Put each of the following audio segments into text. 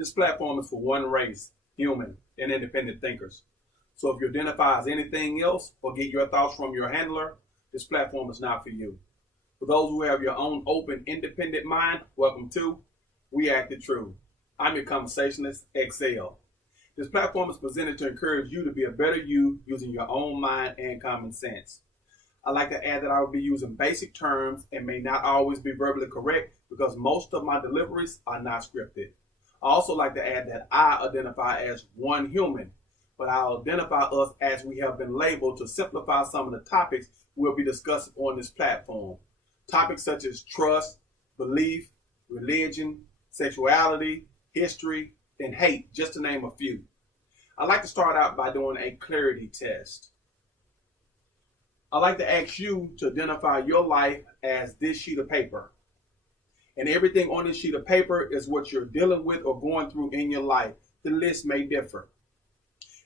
This platform is for one race, human and independent thinkers. So if you identify as anything else or get your thoughts from your handler, this platform is not for you. For those who have your own open, independent mind, welcome to We Act the Truth. I'm your conversationalist, XL. This platform is presented to encourage you to be a better you using your own mind and common sense. I like to add that I will be using basic terms and may not always be verbally correct because most of my deliveries are not scripted. I also like to add that I identify as one human, but I'll identify us as we have been labeled to simplify some of the topics we'll be discussing on this platform. Topics such as trust, belief, religion, sexuality, history, and hate, just to name a few. I'd like to start out by doing a clarity test. I'd like to ask you to identify your life as this sheet of paper. And everything on this sheet of paper is what you're dealing with or going through in your life. The list may differ.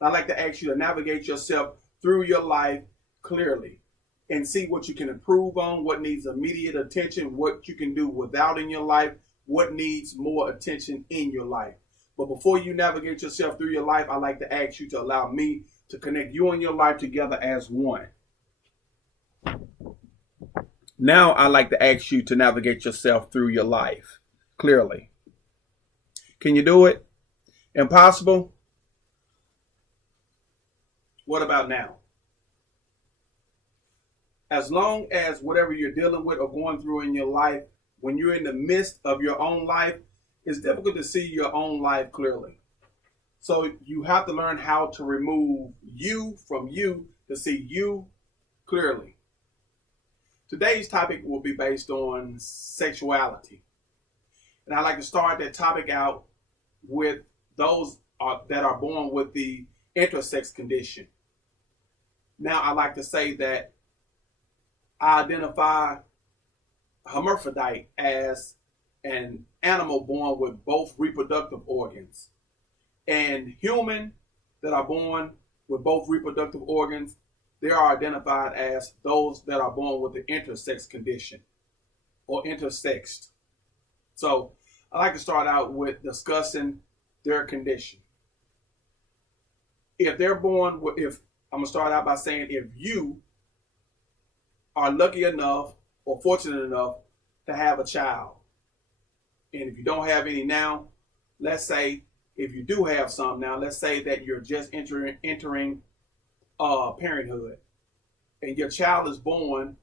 I'd like to ask you to navigate yourself through your life clearly and see what you can improve on, what needs immediate attention, what you can do without in your life, what needs more attention in your life. But before you navigate yourself through your life, I'd like to ask you to allow me to connect you and your life together as one. Now I'd like to ask you to navigate yourself through your life clearly. Can you do it? Impossible? What about now? As long as whatever you're dealing with or going through in your life, when you're in the midst of your own life, it's difficult to see your own life clearly. So you have to learn how to remove you from you to see you clearly. Today's topic will be based on sexuality. And I'd like to start that topic out with those that are born with the intersex condition. Now, I like to say that I identify hermaphrodite as an animal born with both reproductive organs. And human that are born with both reproductive organs, they are identified as those that are born with the intersex condition or intersexed. So I like to start out with discussing their condition. If they're born with, I'm going to start out by saying if you are lucky enough or fortunate enough to have a child, and if you don't have any now, let's say if you do have some now, let's say that you're just entering parenthood, and your child is born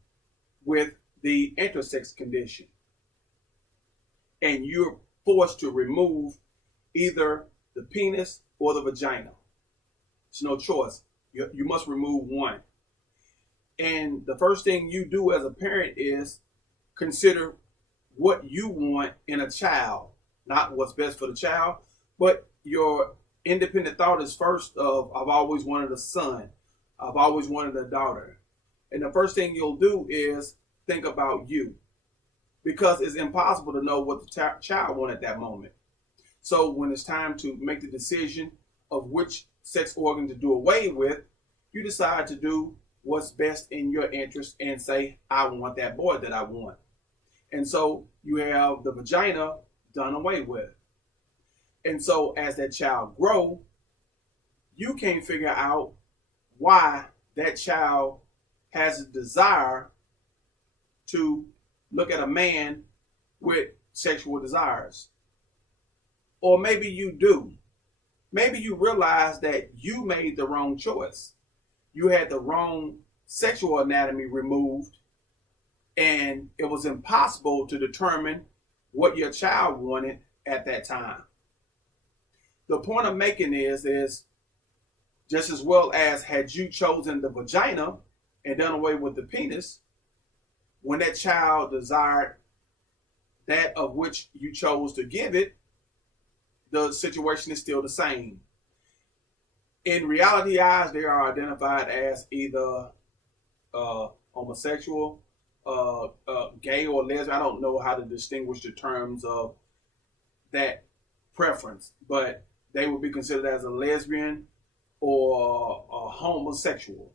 with the intersex condition, and you're forced to remove either the penis or the vagina. It's no choice. You must remove one. And the first thing you do as a parent is consider what you want in a child, not what's best for the child, but your independent thought is first of, I've always wanted a son. I've always wanted a daughter. And the first thing you'll do is think about you, because it's impossible to know what the child wants at that moment. So when it's time to make the decision of which sex organ to do away with, you decide to do what's best in your interest and say, I want that boy that I want. And so you have the vagina done away with. And so as that child grows, you can't figure out why that child has a desire to look at a man with sexual desires. Or maybe you do. Maybe you realize that you made the wrong choice. You had the wrong sexual anatomy removed, and it was impossible to determine what your child wanted at that time. The point I'm making is just as well as had you chosen the vagina and done away with the penis, when that child desired that of which you chose to give it, the situation is still the same. In reality eyes, they are identified as either homosexual, gay or lesbian. I don't know how to distinguish the terms of that preference, but they would be considered as a lesbian or a homosexual.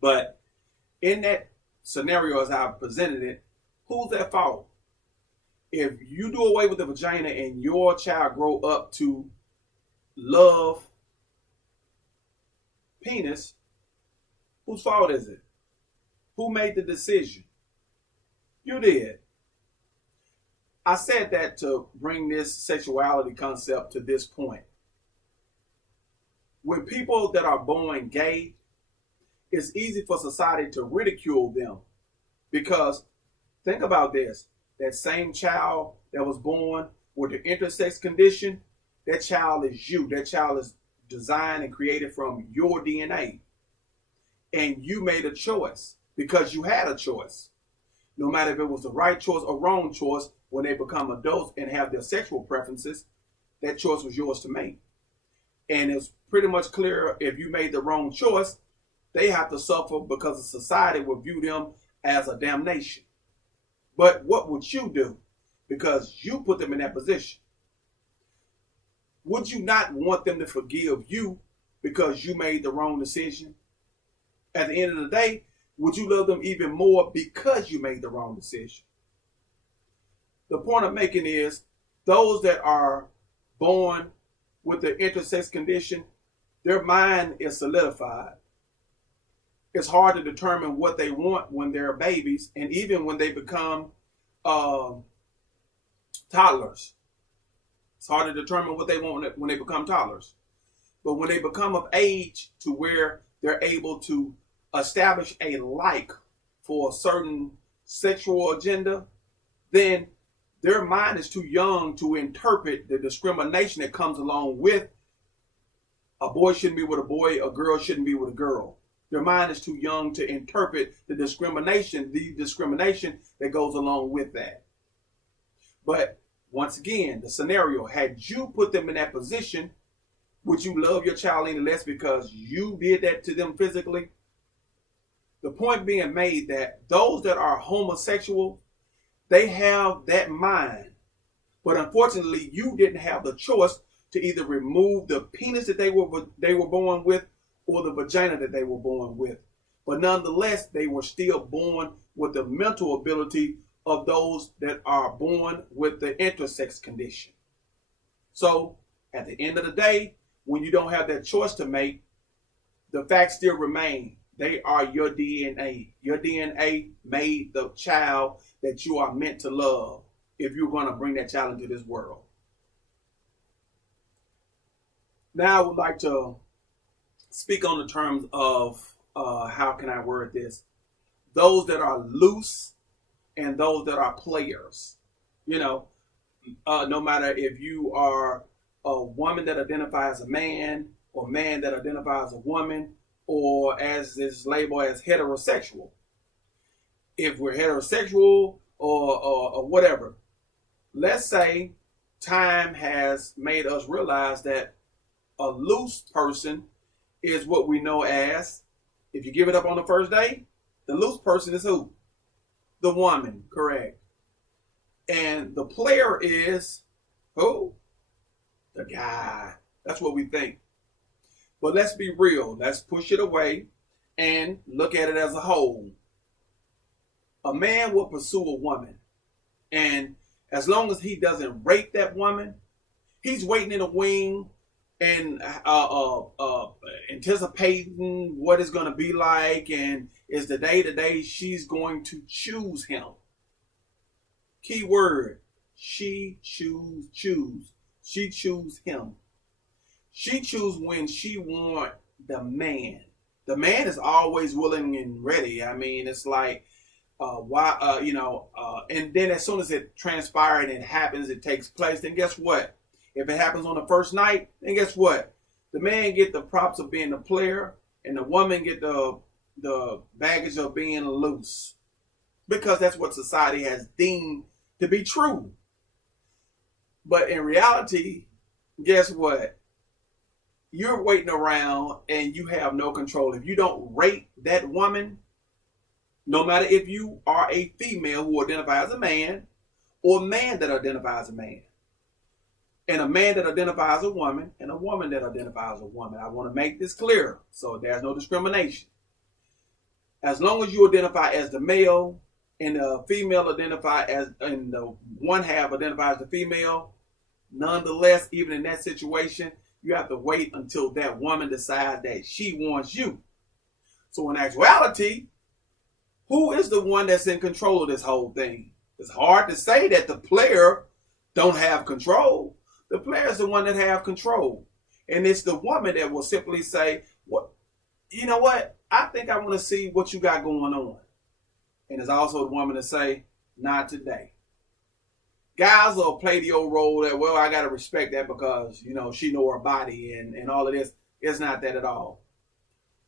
But in that scenario, as I presented it, who's at fault? If you do away with the vagina and your child grow up to love penis, whose fault is it? Who made the decision? You did. I said that to bring this sexuality concept to this point. When people that are born gay, it's easy for society to ridicule them because think about this. That same child that was born with the intersex condition, that child is you. That child is designed and created from your DNA. And you made a choice because you had a choice. No matter if it was the right choice or wrong choice, when they become adults and have their sexual preferences, that choice was yours to make. And it's pretty much clear if you made the wrong choice, they have to suffer because the society will view them as a damnation. But what would you do? Because you put them in that position. Would you not want them to forgive you because you made the wrong decision? At the end of the day, would you love them even more because you made the wrong decision? The point I'm making is those that are born with the intersex condition, their mind is solidified. It's hard to determine what they want when they're babies and even when they become toddlers. It's hard to determine what they want when they become toddlers. But when they become of age to where they're able to establish a like for a certain sexual agenda, then their mind is too young to interpret the discrimination that comes along with a boy shouldn't be with a boy, a girl shouldn't be with a girl. Their mind is too young to interpret the discrimination that goes along with that. But once again, the scenario, had you put them in that position, would you love your child any less because you did that to them physically? The point being made that those that are homosexual, they have that mind. But unfortunately, you didn't have the choice to either remove the penis that they were born with or the vagina that they were born with. But nonetheless, they were still born with the mental ability of those that are born with the intersex condition. So at the end of the day, when you don't have that choice to make, the facts still remain. They are your DNA. Your DNA made the child that you are meant to love if you're going to bring that child into this world. Now I would like to speak on the terms of, how can I word this? Those that are loose and those that are players. You know, no matter if you are a woman that identifies as a man or man that identifies as a woman, or as is labeled as heterosexual. If we're heterosexual or whatever, let's say time has made us realize that a loose person is what we know as, if you give it up on the first day, the loose person is who? The woman, correct. And the player is who? The guy. That's what we think. But let's be real. Let's push it away and look at it as a whole. A man will pursue a woman. And as long as he doesn't rape that woman, he's waiting in the wing and anticipating what it's going to be like, and is the day she's going to choose him. Key word, she choose. She choose him. She choose when she want the man. The man is always willing and ready. I mean, it's like, and then as soon as it transpires and it happens, it takes place, then guess what? If it happens on the first night, then guess what? The man get the props of being the player, and the woman get the baggage of being loose. Because that's what society has deemed to be true. But in reality, guess what? You're waiting around and you have no control. If you don't rate that woman, no matter if you are a female who identifies as a man or a man that identifies as a man, and a man that identifies as a woman and a woman that identifies as a woman. I want to make this clear so there's no discrimination. As long as you identify as the male, and the female identify as, and the one half identifies as the female, nonetheless, even in that situation, you have to wait until that woman decides that she wants you. So in actuality, who is the one that's in control of this whole thing? It's hard to say that the player don't have control. The player is the one that have control. And it's the woman that will simply say, "What, you know what? I think I want to see what you got going on." And it's also the woman to say, "Not today." Guys will play the old role that, well, I got to respect that because, she know her body and all of this. It's not that at all.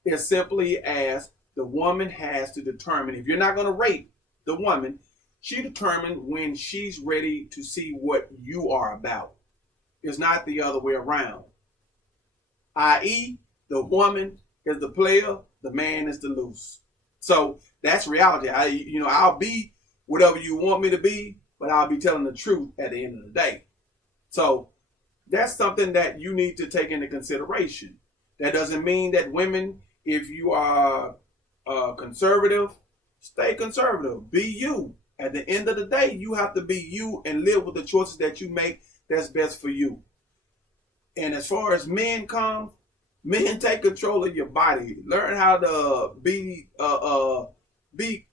It's simply as the woman has to determine, if you're not going to rate the woman, she determined when she's ready to see what you are about. It's not the other way around. I.e., the woman is the player, the man is the loose. So that's reality. I'll be whatever you want me to be, but I'll be telling the truth at the end of the day. So that's something that you need to take into consideration. That doesn't mean that women, if you are conservative, stay conservative. Be you. At the end of the day, you have to be you and live with the choices that you make that's best for you. And as far as men come, men, take control of your body. Learn how to be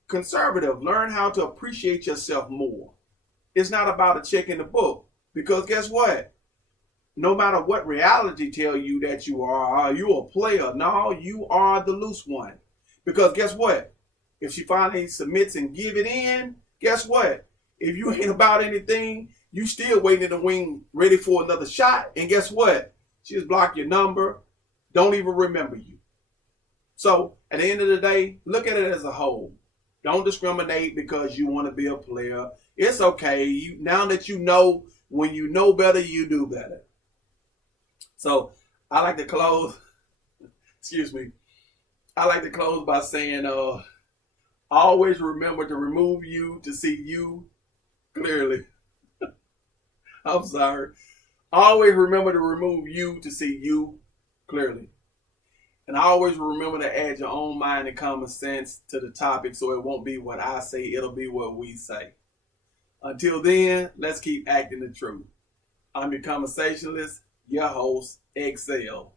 conservative. Learn how to appreciate yourself more. It's not about a check in the book. Because guess what? No matter what reality tell you that you're a player. No, you are the loose one. Because guess what? If she finally submits and give it in, guess what? If you ain't about anything, you still waiting in the wing ready for another shot. And guess what? She just block your number. Don't even remember you. So at the end of the day, look at it as a whole. Don't discriminate because you want to be a player. It's okay. Now that you know, when you know better, you do better. So I like to close, I like to close by saying, always remember to remove you to see you clearly. I'm sorry. Always remember to remove you to see you clearly. And always remember to add your own mind and common sense to the topic so it won't be what I say, it'll be what we say. Until then, let's keep acting the truth. I'm your conversationalist, your host, Excel.